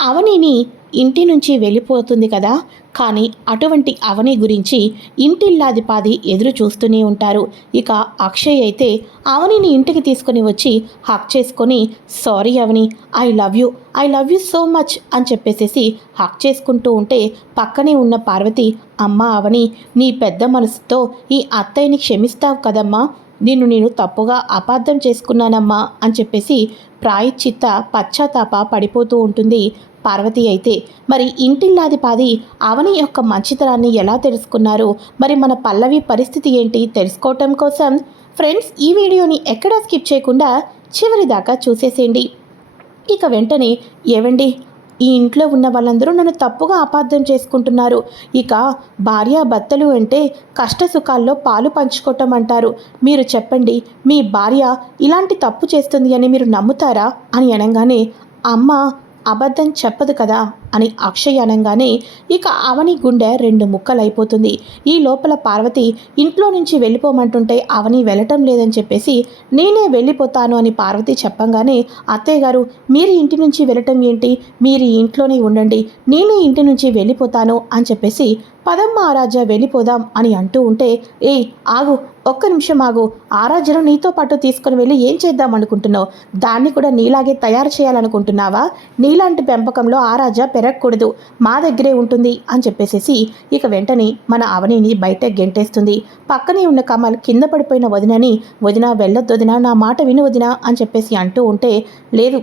అవనిని ఇంటి నుంచి వెళ్ళిపోతుంది కదా. కానీ అటువంటి అవని గురించి ఇంటిల్లాదిపాది ఎదురు చూస్తూనే ఉంటారు. ఇక అక్షయ్ అయితే అవనిని ఇంటికి తీసుకొని వచ్చి హక్ చేసుకొని sorry Avani I love you I love you so much అని చెప్పేసేసి హక్ చేసుకుంటూ ఉంటే పక్కనే ఉన్న పార్వతి అమ్మ అవని నీ పెద్ద మనసుతో ఈ అత్తయ్యని క్షమిస్తావు కదమ్మా. నిన్ను నేను తప్పుగా అపార్థం చేసుకున్నానమ్మా అని చెప్పేసి ప్రాయశ్చిత్త పశ్చాత్తాప పడిపోతూ ఉంటుంది. పార్వతి అయితే మరి ఇంటిల్లాది పాది అవని యొక్క మంచితనాన్ని ఎలా తెలుసుకున్నారు? మరి మన పల్లవి పరిస్థితి ఏంటి తెలుసుకోవటం కోసం? ఫ్రెండ్స్ ఈ వీడియోని ఎక్కడా స్కిప్ చేయకుండా చివరి దాకా చూసేసేయండి. ఇక వెంటనే ఏవండి? ఈ ఇంట్లో ఉన్న వాళ్ళందరూ నన్ను తప్పుగా అపార్థం చేసుకుంటున్నారు. ఇక భార్య భర్తలు అంటే కష్ట సుఖాల్లో పాలు పంచుకోవటం అంటారు మీరు చెప్పండి మీ భార్య ఇలాంటి తప్పు చేస్తుంది అని మీరు నమ్ముతారా? అని అనగానే అమ్మ అబద్ధం చెప్పదు కదా అని అక్షయ్ అనగానే ఇక అవని గుండె రెండు ముక్కలైపోతుంది. ఈ లోపల పార్వతి ఇంట్లో నుంచి వెళ్ళిపోమంటుంటే అవని వెళ్ళటం లేదని చెప్పేసి నేనే వెళ్ళిపోతాను అని పార్వతి చెప్పంగానే అత్తయ్య గారు మీరు ఇంటి నుంచి వెళ్ళటం ఏంటి? మీరు ఇంట్లోనే ఉండండి. నేనే ఇంటి నుంచి వెళ్ళిపోతాను అని చెప్పేసి పదమ్మ ఆరాధ్య వెళ్ళిపోదాం అని అంటూ ఉంటే ఏ ఆగు ఒక్క నిమిషం ఆగు. ఆరాధ్యను నీతో పాటు తీసుకుని వెళ్ళి ఏం చేద్దాం అనుకుంటున్నావు? దాన్ని కూడా నీలాగే తయారు చేయాలనుకుంటున్నావా? నీలాంటి పెంపకంలో ఆరాధ్య పెరగకూడదు. మా దగ్గరే ఉంటుంది అని చెప్పేసేసి ఇక వెంటనే మన అవనిని బయట గెంటేస్తుంది. పక్కనే ఉన్న కమల్ కింద పడిపోయిన వదినని వదిన వెళ్ళొద్దు వదిన నా మాట విను వదిన అని చెప్పేసి అంటూ ఉంటే లేదు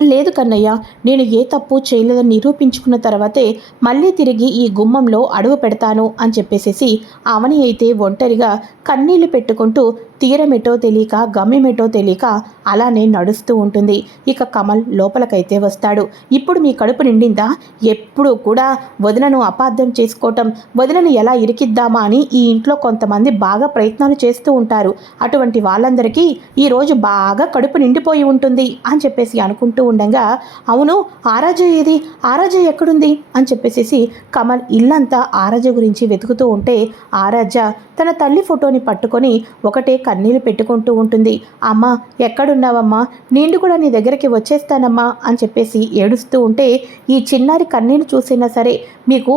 లేదు కన్నయ్య నేను ఏ తప్పు చేయలేదని నిరూపించుకున్న తర్వాతే మళ్ళీ తిరిగి ఈ గుమ్మంలో అడుగు పెడతాను అని చెప్పేసేసి అవని అయితే ఒంటరిగా కన్నీళ్ళు పెట్టుకుంటూ తీరమెటో తెలియక గమ్యమెటో తెలియక అలానే నడుస్తూ ఉంటుంది. ఇక కమల్ లోపలకైతే వస్తాడు. ఇప్పుడు మీ కడుపు నిండిందా? ఎప్పుడు కూడా వదినను అపార్థం చేసుకోవటం వదినను ఎలా ఇరికిద్దామా అని ఈ ఇంట్లో కొంతమంది బాగా ప్రయత్నాలు చేస్తూ ఉంటారు. అటువంటి వాళ్ళందరికీ ఈరోజు బాగా కడుపు నిండిపోయి ఉంటుంది అని చెప్పేసి అనుకుంటూ ఉండగా అవును ఆరాజ ఏది? ఆరాజ ఎక్కడుంది? అని చెప్పేసి కమల్ ఇల్లంతా ఆరాజ గురించి వెతుకుతూ ఉంటే ఆరాజ తన తల్లి ఫోటోని పట్టుకొని ఒకటే కన్నీళ్ళు పెట్టుకుంటూ ఉంటుంది. అమ్మ ఎక్కడున్నావమ్మా? నేను కూడా నీ దగ్గరికి వచ్చేస్తానమ్మా అని చెప్పేసి ఏడుస్తూ ఉంటే ఈ చిన్నారి కన్నీళ్ళు చూసినా సరే మీకు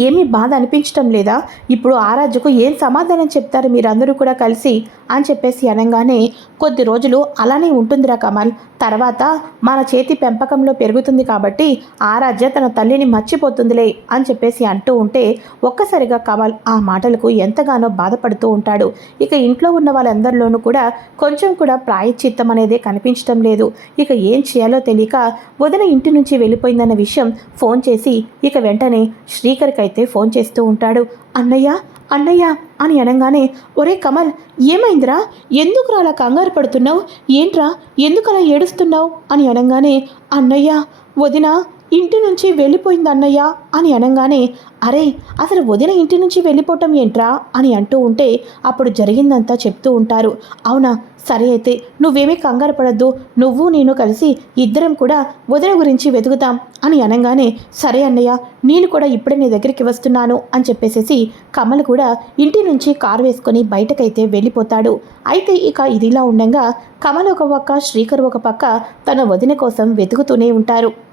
ఏమీ బాధ అనిపించటం లేదా? ఇప్పుడు ఆరాధ్యకు ఏం సమాధానం చెప్తారు మీరందరూ కూడా కలిసి? అని చెప్పేసి అనగానే కొద్ది రోజులు అలానే ఉంటుందిరా కమల్. తర్వాత మన చేతి పెంపకంలో పెరుగుతుంది కాబట్టి ఆరాధ్య తన తల్లిని మర్చిపోతుందిలే అని చెప్పేసి అంటూ ఉంటే ఒక్కసారిగా కమల్ ఆ మాటలకు ఎంతగానో బాధపడుతూ ఉంటాడు. ఇక ఇంట్లో ఉన్న వాళ్ళందరిలోనూ కూడా కొంచెం కూడా ప్రాయశ్చిత్తం అనేది కనిపించడం లేదు. ఇక ఏం చేయాలో తెలియక వదిన ఇంటి నుంచి వెళ్ళిపోయిందన్న విషయం ఫోన్ చేసి ఇక వెంటనే శ్రీకర్కి అయితే ఫోన్ చేస్తూ ఉంటాడు. అన్నయ్య అన్నయ్య అని అనగానే ఒరే కమల్ ఏమైందిరా? ఎందుకు అలా కంగారు పడుతున్నావు? ఏంట్రా? ఎందుకు అలా ఏడుస్తున్నావు? అని అనగానే అన్నయ్య వదిన ఇంటి నుంచి వెళ్ళిపోయింది అన్నయ్య అని అనగానే అరే అసలు వదిన ఇంటి నుంచి వెళ్ళిపోవటం ఏంట్రా? అని అంటూ ఉంటే అప్పుడు జరిగిందంతా చెప్తూ ఉంటారు. అవునా? సరే అయితే నువ్వేమీ కంగారు పడద్దు. నువ్వు నేను కలిసి ఇద్దరం కూడా వదిన గురించి వెతుకుతాం అని అనగానే సరే అన్నయ్య నేను కూడా ఇప్పుడే నీ దగ్గరికి వస్తున్నాను అని చెప్పేసేసి కమల్ కూడా ఇంటి నుంచి కారు వేసుకొని బయటకైతే వెళ్ళిపోతాడు. అయితే ఇక ఇదిలా ఉండగా కమల్ ఒక పక్క శ్రీకర్ ఒక పక్క తన వదిన కోసం వెతుకుతూనే ఉంటారు.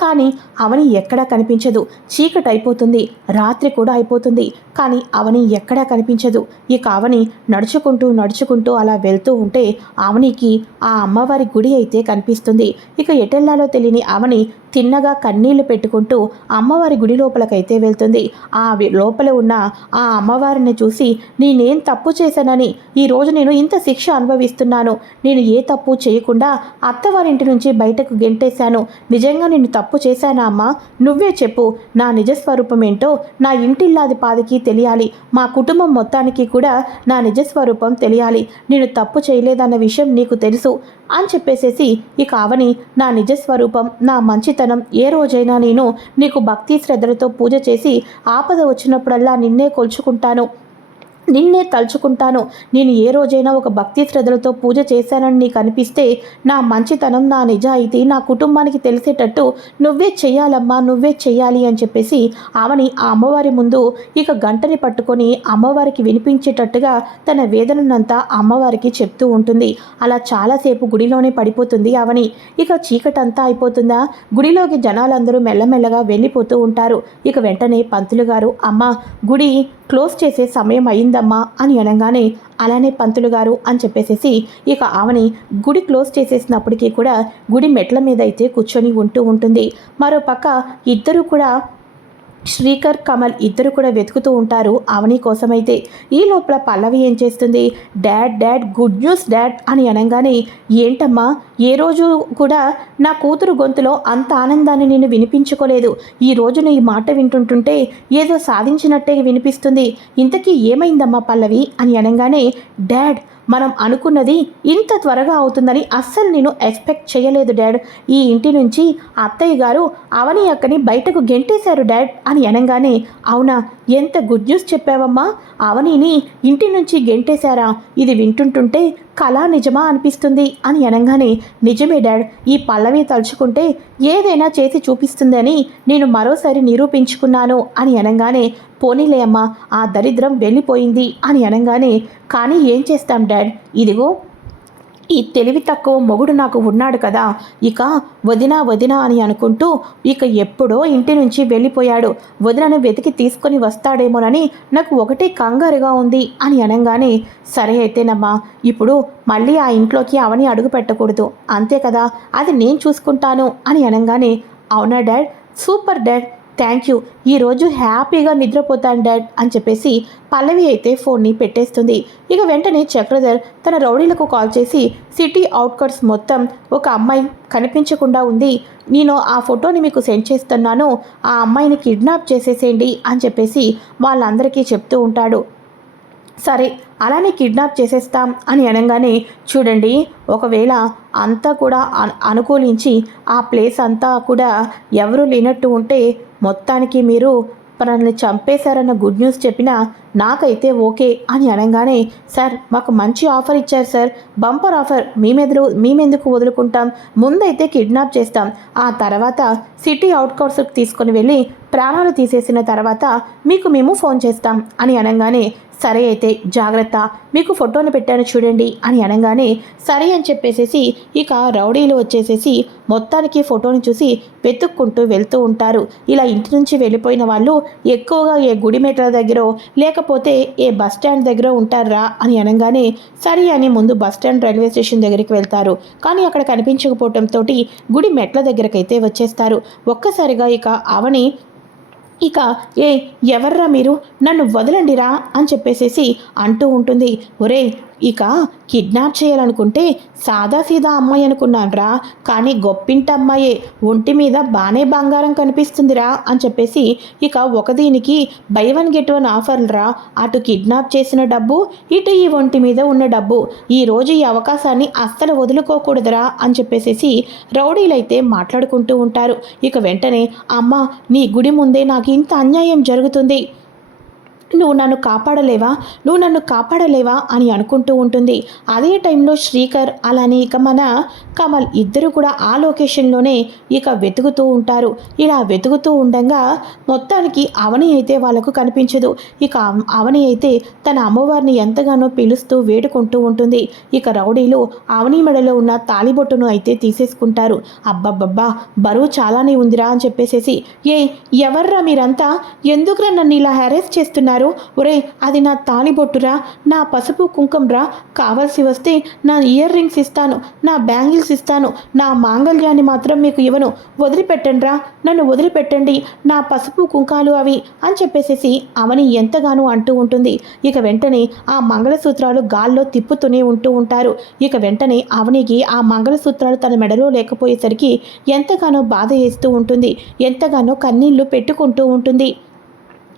కానీ అవని ఎక్కడా కనిపించదు. చీకటి అయిపోతుంది. రాత్రి కూడా అయిపోతుంది. కానీ అవని ఎక్కడా కనిపించదు. ఇక అవని నడుచుకుంటూ నడుచుకుంటూ అలా వెళ్తూ ఉంటే అవనికి ఆ అమ్మవారి గుడి అయితే కనిపిస్తుంది. ఇక ఎటెల్లాలో తెలియని అవని తిన్నగా కన్నీళ్ళు పెట్టుకుంటూ అమ్మవారి గుడి లోపలకైతే వెళ్తుంది. ఆ లోపల ఉన్న ఆ అమ్మవారిని చూసి నేనేం తప్పు చేశానని? ఈరోజు నేను ఇంత శిక్ష అనుభవిస్తున్నాను. నేను ఏ తప్పు చేయకుండా అత్తవారింటి నుంచి బయటకు గెంటేశాను. నిజంగా నేను తప్పు తప్పు చేశానా అమ్మా? నువ్వే చెప్పు. నా నిజస్వరూపమేంటో నా ఇంటిల్లాది పాదికి తెలియాలి. మా కుటుంబం మొత్తానికి కూడా నా నిజస్వరూపం తెలియాలి. నేను తప్పు చేయలేదన్న విషయం నీకు తెలుసు. అని చెప్పేసేసి ఇక అవని నా నిజస్వరూపం నా మంచితనం ఏ రోజైనా నేను నీకు భక్తి శ్రద్ధలతో పూజ చేసి ఆపద వచ్చినప్పుడల్లా నిన్నే కొలుచుకుంటాను. నిన్నే తలుచుకుంటాను. నేను ఏ రోజైనా ఒక భక్తి శ్రద్ధలతో పూజ చేశానని నీకు అనిపిస్తే నా మంచితనం నా నిజాయితీ నా కుటుంబానికి తెలిసేటట్టు నువ్వే చెయ్యాలమ్మా నువ్వే చెయ్యాలి అని చెప్పేసి ఆమెని ఆ అమ్మవారి ముందు ఇక గంటని పట్టుకొని అమ్మవారికి వినిపించేటట్టుగా తన వేదననంతా అమ్మవారికి చెప్తూ ఉంటుంది. అలా చాలాసేపు గుడిలోనే పడిపోతుంది అవని ఇక చీకటంతా అయిపోతుందా? గుడిలోకి జనాలందరూ మెల్లమెల్లగా వెళ్ళిపోతూ ఉంటారు. ఇక వెంటనే పంతులు గారు అమ్మ గుడి క్లోజ్ చేసే సమయం అయిందా? అయిందమ్మా అని అనగానే అలానే పంతులు గారు అని చెప్పేసేసి ఇక ఆమెని గుడి క్లోజ్ చేసేసినప్పటికీ కూడా గుడి మెట్ల మీద అయితే కూర్చొని ఉంటూ ఉంటుంది. మరోపక్క ఇద్దరూ కూడా శ్రీకర్ కమల్ ఇద్దరు కూడా వెతుకుతూ ఉంటారు అవని కోసమైతే. ఈ లోపల పల్లవి ఏం చేస్తుంది? Dad dad good news dad అని అనగానే ఏంటమ్మా ఏ రోజు కూడా నా కూతురు గొంతులో అంత ఆనందాన్ని నేను వినిపించుకోలేదు. ఈ రోజు నీ మాట వింటుంటుంటే ఏదో సాధించినట్టే వినిపిస్తుంది. ఇంతకీ ఏమైందమ్మా పల్లవి? అని అనగానే డాడ్ మనం అనుకున్నది ఇంత త్వరగా అవుతుందని అస్సలు నేను ఎక్స్పెక్ట్ చేయలేదు డాడ్. ఈ ఇంటి నుంచి అత్తయ్య గారు అవని అక్కని బయటకు గెంటేశారు డాడ్ అని అనగానే అవునా? ఎంత గుడ్ న్యూస్ చెప్పావమ్మా? అవనిని ఇంటి నుంచి గెంటేశారా? ఇది వింటుంటుంటే కళా నిజమా అనిపిస్తుంది అని అనగానే నిజమే డాడ్ ఈ పల్లవి తలుచుకుంటే ఏదైనా చేసి చూపిస్తుందని నేను మరోసారి నిరూపించుకున్నాను అని అనగానే పోనీలే అమ్మా ఆ దరిద్రం వెళ్ళిపోయింది అని అనగానే కానీ ఏం చేస్తాం డాడ్? ఇదిగో ఈ తెలివి తక్కువ మొగుడు నాకు ఉన్నాడు కదా. ఇక వదిన వదిన అని అనుకుంటూ ఇక ఎప్పుడో ఇంటి నుంచి వెళ్ళిపోయాడు. వదినను వెతికి తీసుకొని వస్తాడేమోనని నాకు ఒకటే కంగారుగా ఉంది అని అనగానే సరే అయితేనమ్మా ఇప్పుడు మళ్ళీ ఆ ఇంట్లోకి అవని అడుగు పెట్టకూడదు. అంతే కదా అది నేను చూసుకుంటాను అని అనగానే అవునా dad? Super dad thank you. ఈరోజు హ్యాపీగా నిద్రపోతాను డాడ్ అని చెప్పేసి పల్లవి అయితే ఫోన్ని పెట్టేస్తుంది. ఇక వెంటనే చక్రధర్ తన రౌడీలకు కాల్ చేసి సిటీ అవుట్కట్స్ మొత్తం ఒక అమ్మాయి కనిపించకుండా ఉంది. నేను ఆ ఫోటోని మీకు సెండ్ చేస్తున్నాను. ఆ అమ్మాయిని కిడ్నాప్ చేసేసేయండి అని చెప్పేసి వాళ్ళందరికీ చెప్తూ ఉంటాడు. సరే అలానే కిడ్నాప్ చేసేస్తాం అని అనగానే చూడండి ఒకవేళ అంతా కూడా అనుకూలించి ఆ ప్లేస్ అంతా కూడా ఎవరు లేనట్టు ఉంటే మొత్తానికి మీరు మనల్ని చంపేశారన్న గుడ్ న్యూస్ చెప్పినా నాకైతే ఓకే అని అనగానే సార్ మాకు మంచి ఆఫర్ ఇచ్చారు సార్. బంపర్ ఆఫర్ మేమెదురు మేమెందుకు వదులుకుంటాం? ముందైతే కిడ్నాప్ చేస్తాం. ఆ తర్వాత సిటీ అవుట్కట్స్కి తీసుకొని వెళ్ళి ప్రాణాలు తీసేసిన తర్వాత మీకు మేము ఫోన్ చేస్తాం అని అనగానే సరే అయితే జాగ్రత్త. మీకు ఫోటోని పెట్టాను చూడండి అని అనగానే సరే అని చెప్పేసేసి ఇక రౌడీలు వచ్చేసేసి మొత్తానికి ఫోటోని చూసి వెతుక్కుంటూ వెళ్తూ ఉంటారు. ఇలా ఇంటి నుంచి వెళ్ళిపోయిన వాళ్ళు ఎక్కువగా ఏ గుడి మెట్ల దగ్గర లేకపోతే ఏ బస్ స్టాండ్ దగ్గర ఉంటారా అని అనగానే సరే అని ముందు బస్ స్టాండ్ రైల్వే స్టేషన్ దగ్గరికి వెళ్తారు. కానీ అక్కడ కనిపించకపోవటంతో గుడి మెట్ల దగ్గరకైతే వచ్చేస్తారు. ఒక్కసారిగా ఇక అవని ఇక ఏ ఎవర్రా మీరు? నన్ను వదలండిరా అని చెప్పేసేసి అంటూ ఉంటుంది. ఒరే ఇక కిడ్నాప్ చేయాలనుకుంటే సాదాసీదా అమ్మాయి అనుకున్నాన్రా. కానీ గొప్పింటి అమ్మాయే. ఒంటి మీద బాగానే బంగారం కనిపిస్తుందిరా అని చెప్పేసి ఇక ఒక దీనికి బై వన్ గెట్ వన్ ఆఫర్లరా. అటు కిడ్నాప్ చేసిన డబ్బు ఇటు ఈ ఒంటి మీద ఉన్న డబ్బు. ఈరోజు ఈ అవకాశాన్ని అస్సలు వదులుకోకూడదురా అని చెప్పేసి రౌడీలైతే మాట్లాడుకుంటూ ఉంటారు. ఇక వెంటనే అమ్మ నీ గుడి ముందే నాకు ఇంత అన్యాయం జరుగుతుంది. నువ్వు నన్ను కాపాడలేవా? నువ్వు నన్ను కాపాడలేవా? అని అనుకుంటూ ఉంటుంది. అదే టైంలో శ్రీకర్ అలానే ఇక మన కమల్ ఇద్దరు కూడా ఆ లొకేషన్లోనే ఇక వెతుకుతూ ఉంటారు. ఇలా వెతుకుతూ ఉండగా మొత్తానికి అవని అయితే వాళ్ళకు కనిపించదు. ఇక అవని అయితే తన అమ్మవారిని ఎంతగానో పిలుస్తూ వేడుకుంటూ ఉంటుంది. ఇక రౌడీలు అవని మెడలో ఉన్న తాలిబొట్టును అయితే తీసేసుకుంటారు. అబ్బబ్బబ్బా బరువు చాలానే ఉందిరా అని చెప్పేసేసి ఏ ఎవర్రా మీరంతా? ఎందుకురా నన్ను ఇలా హెరెస్ చేస్తున్నారు? అన్నారు ఒరే అది నా తాలిబొట్టురా నా పసుపు కుంకంరా కావాల్సి వస్తే నా ఇయర్ రింగ్స్ ఇస్తాను నా బ్యాంగిల్స్ ఇస్తాను నా మాంగళ్యాన్ని మాత్రం మీకు ఇవ్వను. వదిలిపెట్టండిరా నన్ను వదిలిపెట్టండి నా పసుపు కుంకాలు అవి అని చెప్పేసేసి అవని ఎంతగానో అంటూ ఉంటుంది. ఇక వెంటనే ఆ మంగళసూత్రాలు గాల్లో తిప్పుతూనే ఉంటూ ఉంటారు. ఇక వెంటనే అవనికి ఆ మంగళసూత్రాలు తన మెడలో లేకపోయేసరికి ఎంతగానో బాధ వేస్తూ ఉంటుంది. ఎంతగానో కన్నీళ్ళు పెట్టుకుంటూ ఉంటుంది.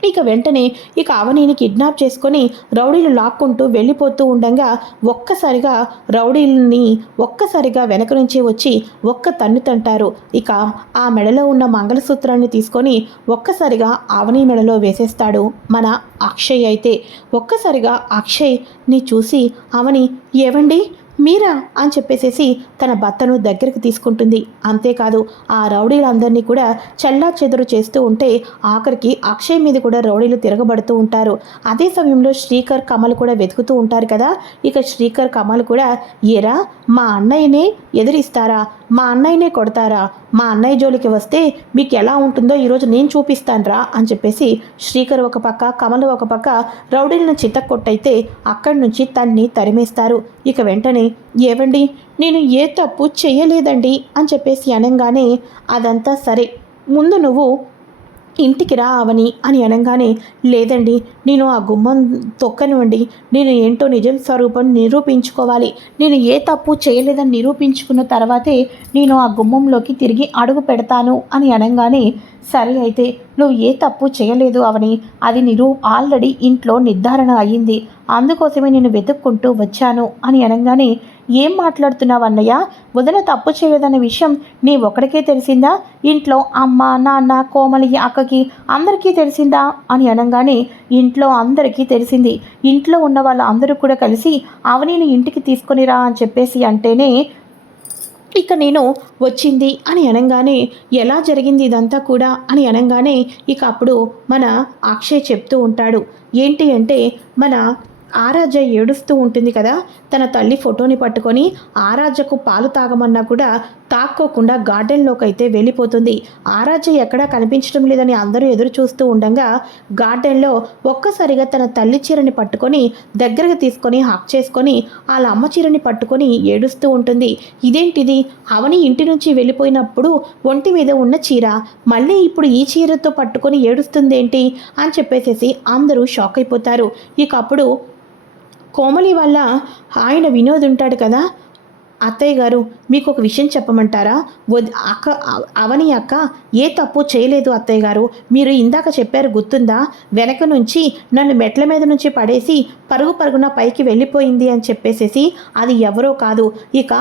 ఇక వెంటనే ఇక అవనీని కిడ్నాప్ చేసుకొని రౌడీలు లాక్కుంటూ వెళ్ళిపోతూ ఉండగా ఒక్కసారిగా రౌడీలని ఒక్కసారిగా వెనక నుంచి వచ్చి ఒక్క తన్ను తంటారు. ఇక ఆ మెడలో ఉన్న మంగళసూత్రాన్ని తీసుకొని ఒక్కసారిగా ఆవని మెడలో వేసేస్తాడు మన అక్షయ్ అయితే. ఒక్కసారిగా అక్షయ్ని చూసి అవని ఏవండి? మీరా అని చెప్పేసేసి తన భర్తను దగ్గరికి తీసుకుంటుంది. అంతేకాదు ఆ రౌడీలందరినీ కూడా చల్లా చెదురు చేస్తూ ఉంటే ఆఖరికి అక్షయ్ మీద కూడా రౌడీలు తిరగబడుతూ ఉంటారు. అదే సమయంలో శ్రీకర్ కమల్ కూడా వెతుకుతూ ఉంటారు కదా. ఇక శ్రీకర్ కమల్ కూడా ఏరా మా అన్నయ్యనే ఎదిరిస్తారా? మా అన్నయ్యనే కొడతారా? మా అన్నయ్య జోలికి వస్తే మీకు ఎలా ఉంటుందో ఈరోజు నేను చూపిస్తానురా అని చెప్పేసి శ్రీకర్ ఒక పక్క కమలు ఒక పక్క రౌడీలను చిత్తకొట్టయితే అక్కడి నుంచి తన్ని తరిమేస్తారు. ఇక వెంటనే ఏవండి నేను ఏ తప్పు చేయలేదండి అని చెప్పేసి అనగానే అదంతా సరే ముందు నువ్వు ఇంటికి రా అవని అని అనగానే లేదండి నేను ఆ గుమ్మం తొక్కనివ్వండి. నేను ఏంటో నిజం స్వరూపం నిరూపించుకోవాలి. నేను ఏ తప్పు చేయలేదని నిరూపించుకున్న తర్వాతే నేను ఆ గుమ్మంలోకి తిరిగి అడుగు పెడతాను అని అనగానే సరే అయితే నువ్వు ఏ తప్పు చేయలేదు అవని. అది నీరు ఆల్రెడీ ఇంట్లో నిర్ధారణ అయ్యింది. అందుకోసమే నేను వెతుక్కుంటూ వచ్చాను అని అనగానే ఏం మాట్లాడుతున్నావు అన్నయ్య? వదిన తప్పు చేయదన్న విషయం నీ ఒక్కడికే తెలిసిందా? ఇంట్లో అమ్మ నాన్న కోమలి అక్కకి అందరికీ తెలిసిందా? అని అనగానే ఇంట్లో అందరికీ తెలిసింది. ఇంట్లో ఉన్న వాళ్ళు అందరూ కూడా కలిసి అవనీని ఇంటికి తీసుకొనిరా అని చెప్పేసి అంటేనే ఇక నేను వచ్చింది అని అనగానే ఎలా జరిగింది ఇదంతా కూడా? అని అనగానే ఇక అప్పుడు మన అక్షయ్ చెప్తూ ఉంటాడు. ఏంటి అంటే మన ఆరాధ్య ఏడుస్తూ ఉంటుంది కదా తన తల్లి ఫోటోని పట్టుకొని ఆరాధ్యకు పాలు తాగమన్నా కూడా తాక్కోకుండా గార్డెన్లోకి అయితే వెళ్ళిపోతుంది. ఆరాధ్య ఎక్కడా కనిపించడం లేదని అందరూ ఎదురు చూస్తూ ఉండగా గార్డెన్లో ఒక్కసారిగా తన తల్లి చీరని పట్టుకొని దగ్గరకు తీసుకొని హక్ చేసుకొని వాళ్ళ అమ్మ చీరని పట్టుకొని ఏడుస్తూ ఉంటుంది. ఇదేంటిది? అవని ఇంటి నుంచి వెళ్ళిపోయినప్పుడు ఒంటి మీద ఉన్న చీర మళ్ళీ ఇప్పుడు ఈ చీరతో పట్టుకొని ఏడుస్తుందేంటి? అని చెప్పేసేసి అందరూ షాక్ అయిపోతారు. ఇక అప్పుడు కోమలి వల్ల ఆయన వినోద్ ఉంటాడు కదా? అత్తయ్య గారు మీకు ఒక విషయం చెప్పమంటారా? వద్ అక్క అవని అక్క ఏ తప్పు చేయలేదు అత్తయ్య గారు. మీరు ఇందాక చెప్పారు గుర్తుందా? వెనక నుంచి నన్ను మెట్ల మీద నుంచి పడేసి పరుగు పరుగున పైకి వెళ్ళిపోయింది అని చెప్పేసేసి అది ఎవరో కాదు. ఇక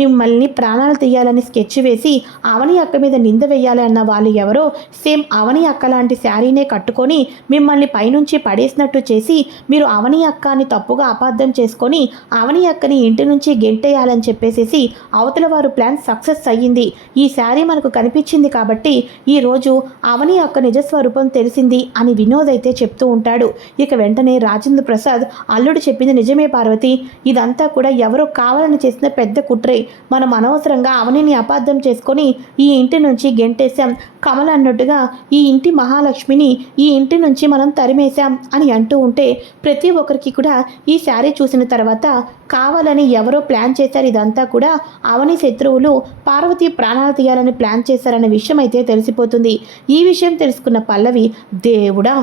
మిమ్మల్ని ప్రాణాలు తీయాలని స్కెచ్ వేసి అవని అక్క మీద నింద వేయాలి అన్న వాళ్ళు ఎవరో సేమ్ అవని అక్క లాంటి శారీనే కట్టుకొని మిమ్మల్ని పైనుంచి పడేసినట్టు చేసి మీరు అవని అక్క అని తప్పుగా అపార్థం చేసుకొని అవని అక్కని ఇంటి నుంచి గెంటేయాలని చెప్పేసేసి అవతల వారు ప్లాన్ సక్సెస్ అయ్యింది. ఈ శారీ మనకు కనిపించింది కాబట్టి ఈరోజు అవని యొక్క నిజస్వరూపం తెలిసింది అని వినోద్ అయితే చెప్తూ ఉంటాడు. ఇక వెంటనే రాజేంద్ర ప్రసాద్ అల్లుడు చెప్పింది నిజమే పార్వతి. ఇదంతా కూడా ఎవరో కావాలని చేసిన పెద్ద కుట్రే. మనం అనవసరంగా అవనిని అపార్థం చేసుకొని ఈ ఇంటి నుంచి గెంటేశాం. కమల్ అన్నట్టుగా ఈ ఇంటి మహాలక్ష్మిని ఈ ఇంటి నుంచి మనం తరిమేశాం అని అంటూ ఉంటే ప్రతి ఒక్కరికి కూడా ఈ శారీ చూసిన తర్వాత కావాలని ఎవరో ప్లాన్ చేశారు ఇదంతా కూడా అవని శత్రువులు పార్వతి ప్రాణాలు తీయాలని ప్లాన్ చేశారనే విషయం అయితే తెలిసిపోతుంది. ఈ విషయం తెలుసుకున్న పల్లవి దేవుడా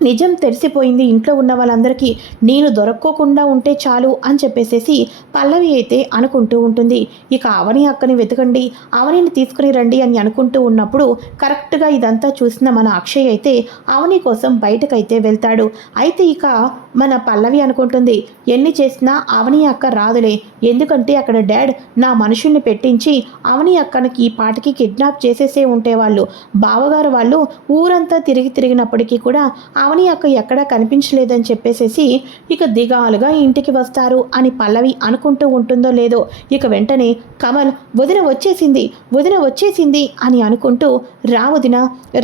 నిజం తెలిసిపోయింది ఇంట్లో ఉన్న వాళ్ళందరికీ. నేను దొరక్కోకుండా ఉంటే చాలు అని చెప్పేసేసి పల్లవి అయితే అనుకుంటూ ఉంటుంది. ఇక అవని అక్కని వెతకండి అవనిని తీసుకుని రండి అని అనుకుంటూ ఉన్నప్పుడు కరెక్ట్గా ఇదంతా చూసిన మన అక్షయ్ అయితే అవని కోసం బయటకైతే వెళ్తాడు. అయితే ఇక మన పల్లవి అనుకుంటుంది ఎన్ని చేసినా అవని అక్క రాదులే. ఎందుకంటే అక్కడ డాడ్ నా మనుషుల్ని పెట్టించి అవని అక్కనికి ఈ పాటికి కిడ్నాప్ చేసేసే ఉంటేవాళ్ళు బావగారు వాళ్ళు ఊరంతా తిరిగి తిరిగినప్పటికీ కూడా అవని అక్క ఎక్కడా కనిపించలేదని చెప్పేసేసి ఇక దిగాలుగా ఇంటికి వస్తారు అని పల్లవి అనుకుంటూ ఉంటుందో లేదో ఇక వెంటనే కమల్ వదిన వచ్చేసింది వదిన వచ్చేసింది అని అనుకుంటూ రా వదిన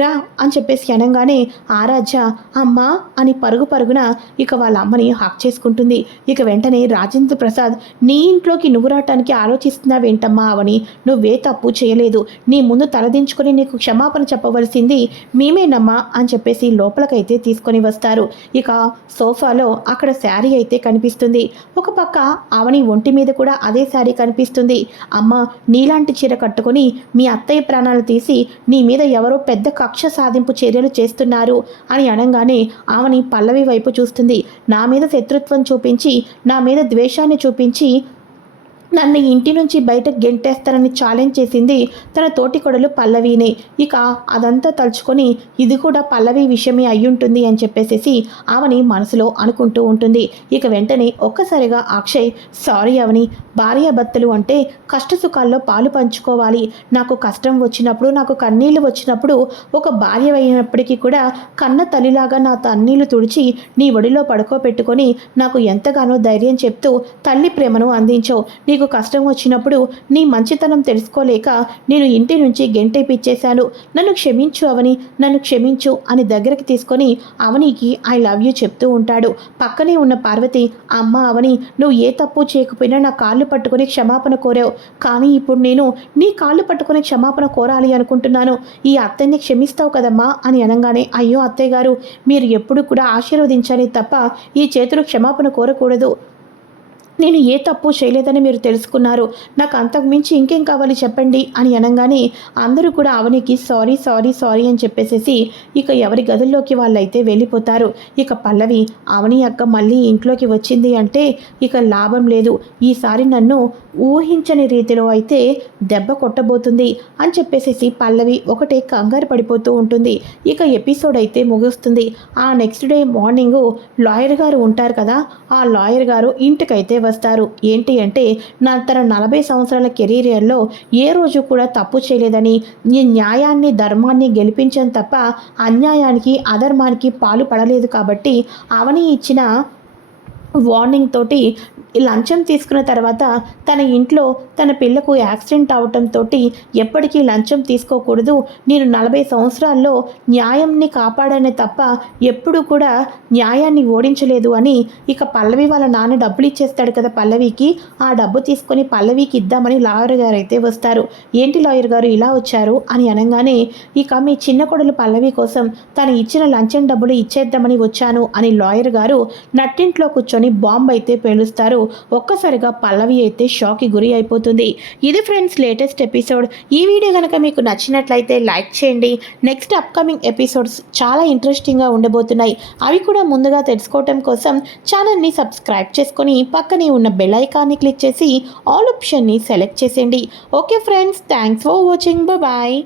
రా అని చెప్పేసి అనగానే ఆరాధ్య అమ్మా అని పరుగు పరుగున ఇక వాళ్ళ అమ్మని హాక్ చేసుకుంటుంది. ఇక వెంటనే రాజేంద్ర ప్రసాద్ నీ ఇంట్లోకి నువ్వు రావటానికి ఆలోచిస్తున్నావేంటమ్మా అవని? నువ్వే తప్పు చేయలేదు. నీ ముందు తలదించుకొని నీకు క్షమాపణ చెప్పవలసింది మేమేనమ్మా అని చెప్పేసి లోపలికైతే తీసుకొని వస్తారు. ఇక సోఫాలో అక్కడ శారీ అయితే కనిపిస్తుంది. ఒక పక్క ఆవని ఒంటి మీద కూడా అదే శారీ కనిపిస్తుంది. అమ్మ నీలాంటి చీర కట్టుకొని మీ అత్తయ్య ప్రాణాలు తీసి నీ మీద ఎవరో పెద్ద కక్ష సాధింపు చర్యలు చేస్తున్నారు అని అనగానే ఆమెని పల్లవి వైపు చూస్తుంది. నా మీద శత్రుత్వం చూపించి నా మీద ద్వేషాన్ని చూపించి నన్ను ఇంటి నుంచి బయటకు గెంటేస్తారని ఛాలెంజ్ చేసింది తన తోటి కొడలు పల్లవినే. ఇక అదంతా తలుచుకొని ఇది కూడా పల్లవి విషయమే అయ్యుంటుంది అని చెప్పేసేసి ఆమెని మనసులో అనుకుంటూ ఉంటుంది. ఇక వెంటనే ఒక్కసారిగా అక్షయ్ సారీ అవని భార్యాభర్తలు అంటే కష్ట సుఖాల్లో పాలు పంచుకోవాలి. నాకు కష్టం వచ్చినప్పుడు నాకు కన్నీళ్ళు వచ్చినప్పుడు ఒక భార్య అయినప్పటికీ కూడా కన్న తల్లిలాగా నా తన్నీళ్ళు తుడిచి నీ ఒడిలో పడుకోబెట్టుకొని నాకు ఎంతగానో ధైర్యం చెప్తూ తల్లి ప్రేమను అందించావు. నీకు కష్టం వచ్చినప్పుడు నీ మంచితనం తెలుసుకోలేక నేను ఇంటి నుంచి గెంటేపిచ్చేశాను నన్ను క్షమించు అవని నన్ను క్షమించు అని దగ్గరికి తీసుకొని అవనికి ఐ లవ్ యూ చెప్తూ ఉంటాడు. పక్కనే ఉన్న పార్వతి అమ్మ అవని నువ్వు ఏ తప్పు చేయకపోయినా నా కాళ్ళు పట్టుకొని క్షమాపణ కోరావు. కానీ ఇప్పుడు నేను నీ కాళ్ళు పట్టుకొని క్షమాపణ కోరాలి అనుకుంటున్నాను. ఈ అత్తయ్యని క్షమిస్తావు కదమ్మా అని అనగానే అయ్యో అత్తయ్య గారు మీరు ఎప్పుడు కూడా ఆశీర్వదించాలి తప్ప ఈ చేతులు క్షమాపణ కోరకూడదు. నేను ఏ తప్పు చేయలేదని మీరు తెలుసుకున్నారు. నాకు అంతకు మించి ఇంకేం కావాలి చెప్పండి అని అనగానే అందరూ కూడా అవనికి సారీ సారీ సారీ అని చెప్పేసేసి ఇక ఎవరి గదుల్లోకి వాళ్ళైతే వెళ్ళిపోతారు. ఇక పల్లవి అవని అక్క మళ్ళీ ఇంట్లోకి వచ్చింది అంటే ఇక లాభం లేదు. ఈసారి నన్ను ఊహించని రీతిలో అయితే దెబ్బ కొట్టబోతుంది అని చెప్పేసేసి పల్లవి ఒకటే కంగారు పడిపోతూ ఉంటుంది. ఇక ఎపిసోడ్ అయితే ముగుస్తుంది. ఆ నెక్స్ట్ డే మార్నింగ్ లాయర్ గారు ఉంటారు కదా ఆ లాయర్ గారు ఇంటికైతే వస్తారు. ఏంటి అంటే నా తన నలభై సంవత్సరాల కెరీర్లో ఏ రోజు కూడా తప్పు చేయలేదని నీ న్యాయాన్ని ధర్మాన్ని గెలిపించాను తప్ప అన్యాయానికి అధర్మానికి పాలు పడలేదు కాబట్టి అవని ఇచ్చిన వార్నింగ్ తోటి లంచం తీసుకున్న తర్వాత తన ఇంట్లో తన పిల్లకు యాక్సిడెంట్ అవటంతో ఎప్పటికీ లంచం తీసుకోకూడదు. నేను నలభై సంవత్సరాల్లో న్యాయంని కాపాడానే తప్ప ఎప్పుడు కూడా న్యాయాన్ని ఓడించలేదు అని ఇక పల్లవి వాళ్ళ నాన్న డబ్బులు ఇచ్చేస్తాడు కదా పల్లవికి. ఆ డబ్బు తీసుకొని పల్లవికి ఇద్దామని లాయర్ గారు అయితే వస్తారు. ఏంటి లాయర్ గారు ఇలా వచ్చారు? అని అనగానే ఇక మీ చిన్న కొడలు పల్లవి కోసం తను ఇచ్చిన లంచం డబ్బులు ఇచ్చేద్దామని వచ్చాను అని లాయర్ గారు నట్టింట్లో కూర్చొని బాంబు అయితే పేలుస్తారు. ఒక్కసారిగా పల్లవి అయితే షాక్కి గురి అయిపోతుంది. ఇది ఫ్రెండ్స్ లేటెస్ట్ ఎపిసోడ్. ఈ వీడియో కనుక మీకు నచ్చినట్లయితే లైక్ చేయండి. నెక్స్ట్ అప్కమింగ్ ఎపిసోడ్స్ చాలా ఇంట్రెస్టింగ్గా ఉండబోతున్నాయి. అవి కూడా ముందుగా తెలుసుకోవటం కోసం ఛానల్ని సబ్స్క్రైబ్ చేసుకొని పక్కనే ఉన్న బెల్ ఐకాన్ని క్లిక్ చేసి ఆల్ ఆప్షన్ని సెలెక్ట్ చేసేయండి. Okay friends thanks for watching. Bye.